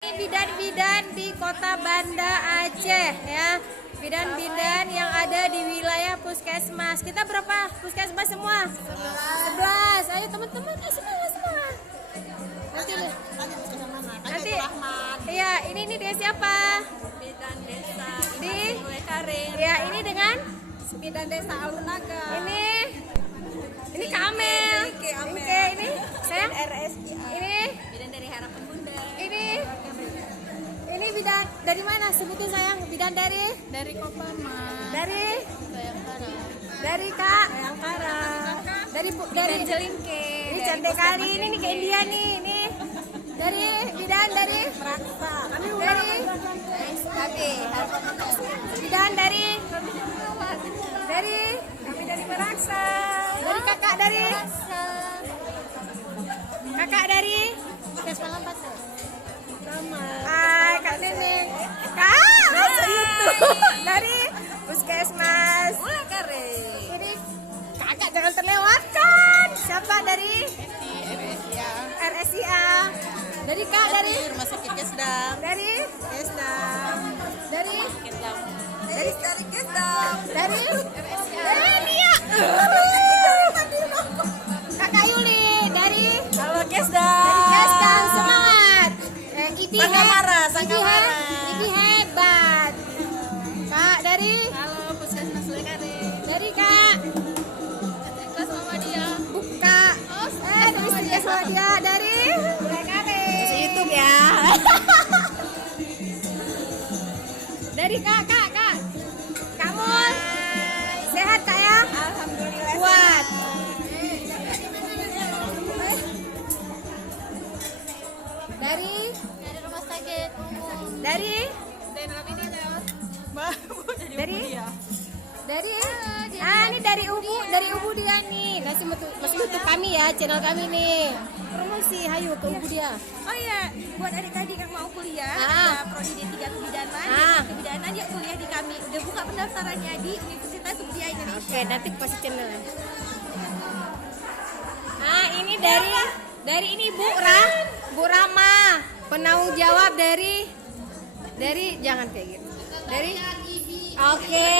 Ini bidan-bidan di Kota Banda Aceh ya. Bidan-bidan yang ada di wilayah puskesmas. Kita berapa puskesmas semua? 11. Ayo teman-teman, semangat. Nanti iya, ini dia siapa? Bidan Desa Di Karir. ya, ini dengan Bidan Desa Alunaga. Ini Kak Amel. Oke, ini saya RSIA. ini Bidan dari Harapan Bunda. ini bidan dari mana? Sebutin sayang. Bidan dari Kopama. dari Bayangkara. dari Kak Angkara. Dari Jelingke. ini cantik kali ini nih kayak India nih. Ini dari bidan dari Meraksa. dari KB. bidan dari Kami dari Meraksa. dari kakak dari Puskesmas Lambat. Sama. Hai Kak Neneng. Kak masuk YouTube dari puskesmas. Mulai kare. Ini kakak jangan terlewatkan. Siapa dari RSIA. RSIA? Dari Kak dari Rumah Sakit Kesdam. dari Kesdam. dari Kesdam. dari Kesdam. dari Nia. Kakak Yuli dari Halo Kesdam. Kesdam, semangat. Ibi Sangkamara. Ibi hebat. Kak dari Halo Puskesmas Lekare. dari Kak Kelas sama dia. Buka. Dari Puskesmas dia dari Lekare. YouTube ya. Dari Kak. Kamu sehat Kak ya? Alhamdulillah. Kuat. Dari Rumah sakit umum. dari Dari ini dari Ubu dia nih. Masih YouTube kami ya, channel kami nih. Promosi hayu ke Ubu dia. Oh iya, buat adik-adik yang mau kuliah, Ah. ada prodi D3 kebidanan, Ah. kebidanan dia kuliah di kami. Udah buka pendaftarannya di Universitas Mulia Indonesia. Oke, nanti pasti channelnya. Nah, ini dari ini Bu Rama, penanggung jawab dari jangan kayak gitu. Dari oke,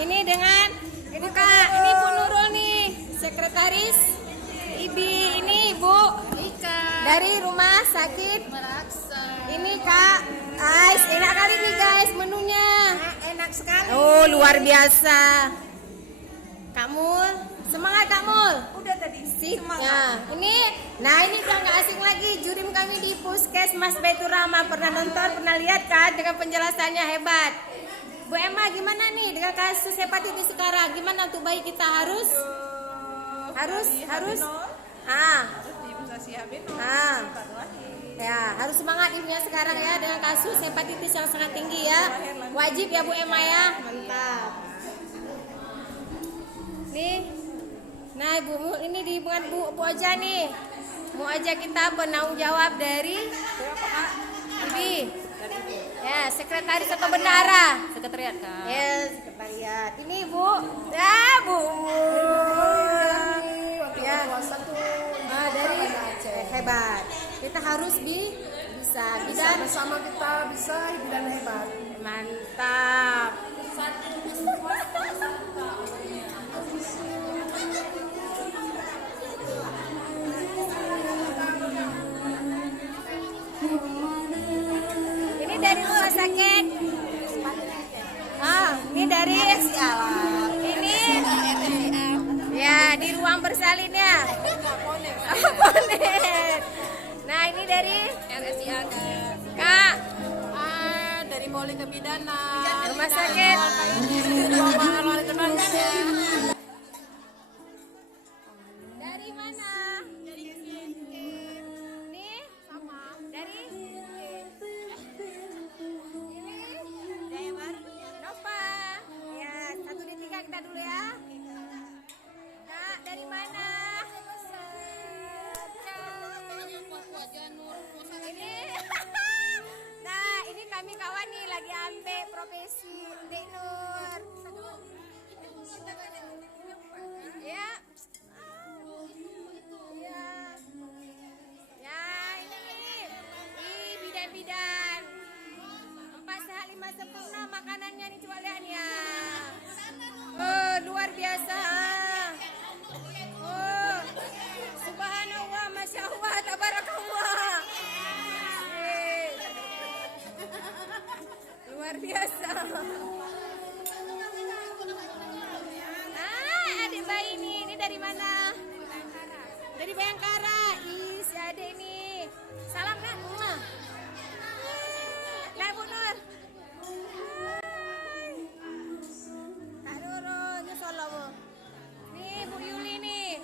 ini dengan ini Kak, ini Bu Nurul nih, sekretaris IBI, ini Bu Ika. dari rumah sakit. Meraksa. Ini Kak, guys, enak kali nih guys menunya. Enak sekali. Oh, luar biasa. Kamu semangat kamu. Udah tadi. Sip. Nah ini udah nggak asing lagi, jurim kami di Puskesmas Baitur Rahmah. Pernah nonton, pernah lihat kan dengan penjelasannya hebat. Bu Emma gimana nih dengan kasus hepatitis sekarang? Gimana untuk bayi kita harus ya harus semangat ibunya sekarang ya dengan kasus hepatitis yang sangat tinggi ya. Wajib ya Bu Emma ya. Mantap. Nih. Nah, Bu, ini di bukan Bu Oja nih. Bu Oja kita penanggung jawab dari IBI. Ya, sekretaris atau bendara? Sekretariat Kak. Ya, sekretariat. Ini Bu. Ya, Bu. Ya. Dari hebat. Kita harus bisa Bersama kita bisa bidan hebat. Mantap. Ini dari rumah sakit. Ini dari ini ya di ruang bersalin ya. Ponet. Nah ini dari RSIA Kak dari Poli Kebidanan. rumah sakit. Dari mana? Nih sama. Dari Nova. Ya, 1 2 3 kita dulu ya. Kak, dari mana? Ini. Nah, ini kami kawan nih lagi ambil profesi Dek Nur. Ya. Ya. Ya, ini. Ih, bidan-bidan. sama sempurna makanannya nih, coba lihat nih ya. Oh, luar biasa. Oh, subhanallah, masya Allah, tabarakallah. Luar biasa. Adik bayi ini dari mana? Dari Bayangkara. Ih, si adik ini. Salam kan? Nah, Bu Nur. Kak Nuro, nyesol Bu. Nih, Bu Yuli nih.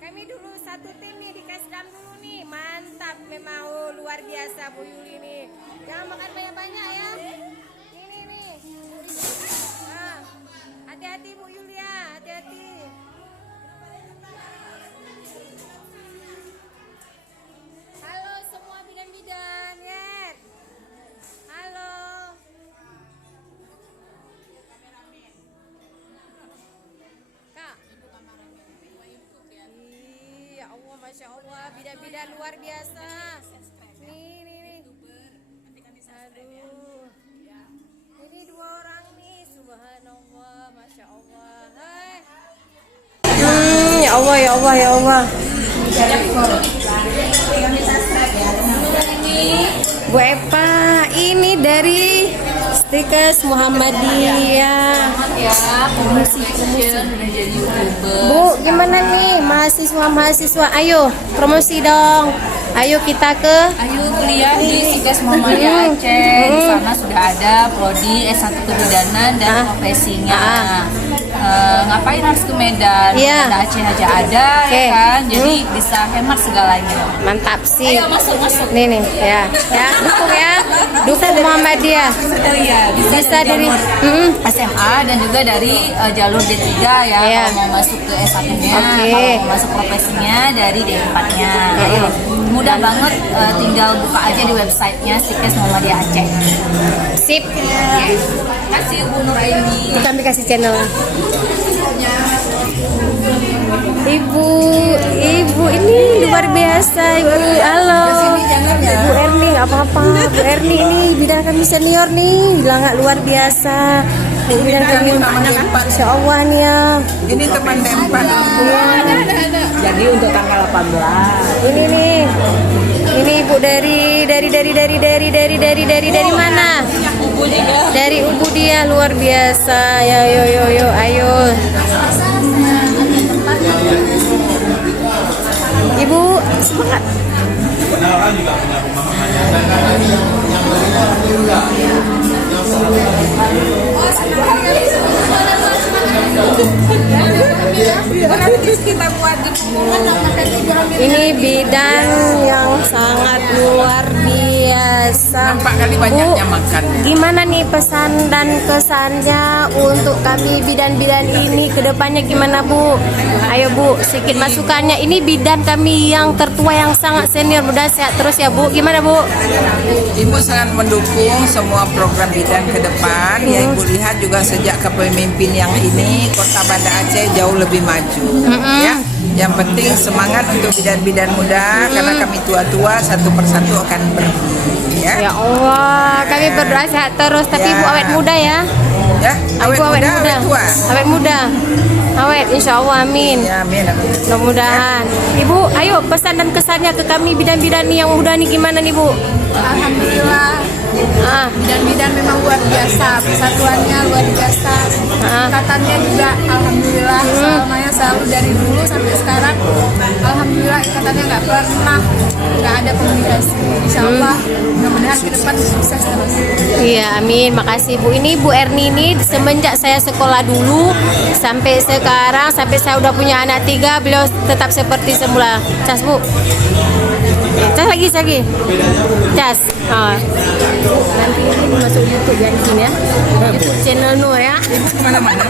Kami dulu satu tim nih di Kasdam dulu nih. Mantap memang, luar biasa Bu Yuli nih. Jangan makan banyak-banyak ya. Nih. Nah, hati-hati Bu Yulia, hati-hati. Halo semua bidan-bidan, ya. Halo. Kak. Ya Allah, masya Allah, bidan-bidan luar biasa. Nih. Aduh. Ini 2 orang nih, subhanallah, masya Allah. Hai. Ya Allah. Bu Epa, ini dari Stikers Muhammadiyah. Bu, gimana nih mahasiswa? Ayo promosi dong. Ayo kita ke. Ayo kuliah di Stikers Muhammadiyah Aceh. Di sana sudah ada prodi S1 kebidanan dan profesinya. Ngapain harus ke Medan? Iya. Ada Aceh aja ada, ya kan? Jadi bisa hemat segalanya. Mantap sih. Ayo masuk. Nih ya, dukung Muhammadiyah. Oh iya, Bisa dari SMA dan juga dari jalur D3 ya. Iya. Kalau mau masuk ke S1-nya, Oke. kalau mau masuk profesinya dari D4-nya. Mudah banget, tinggal buka aja di websitenya Stikers Muhammadiyah Aceh. Sip. Kasih Bu Nuraini. Kami kasih channel. Ibu ini luar biasa. Halo. Bu Erni nggak apa-apa. Bu Erni ini bidan kami senior nih, bilang nggak luar biasa. Bidan kami, Insya Allah nih ya. Ini teman D4. Jadi untuk tanggal 18. Ini nih. Ini ibu dari mana? Dari Ubudiyah, luar biasa. Ya, yo, ayo. Ibu, semangat. Ini bidan yang sangat luar biasa. Nampak kali banyaknya makan. Gimana nih pesan dan kesannya untuk kami bidan-bidan ini ke depannya gimana Bu? Ayo Bu, sedikit masukannya. Ini bidan kami yang tertua yang sangat senior, mudah sehat terus ya Bu. Gimana Bu? Ibu sangat mendukung semua program bidan ke depan. Ya Ibu lihat juga sejak kepemimpinan yang ini Kota Banda Aceh jauh lebih maju. Ya, yang penting semangat untuk bidan-bidan muda karena kami tua-tua satu persatu akan pergi. Ya, Ya Allah, kami berdoa sehat terus. Tapi Ya. Ibu awet muda ya. ya, awet Ibu muda, awet tua. Awet muda. Awet, insya Allah, amin. Ya, amin. Mudah-mudahan. Ibu, ayo pesan dan kesannya ke kami bidan-bidan nih yang muda nih gimana nih Bu? Alhamdulillah, bidan-bidan memang luar biasa, persatuannya luar biasa, ikatannya juga alhamdulillah selamanya selalu dari dulu sampai sekarang. Alhamdulillah ikatannya nggak ada komunikasi. Insya Allah mudah-mudahan ke depan sukses terus. Iya, amin. Makasih Bu. Ini Bu Erni ini semenjak saya sekolah dulu sampai sekarang, sampai saya udah punya anak 3, beliau tetap seperti semula. Cas Bu. Cas lagi. Cas. Nanti ini masuk YouTube ya di sini ya. YouTube channel Nur ya. Kemana-mana.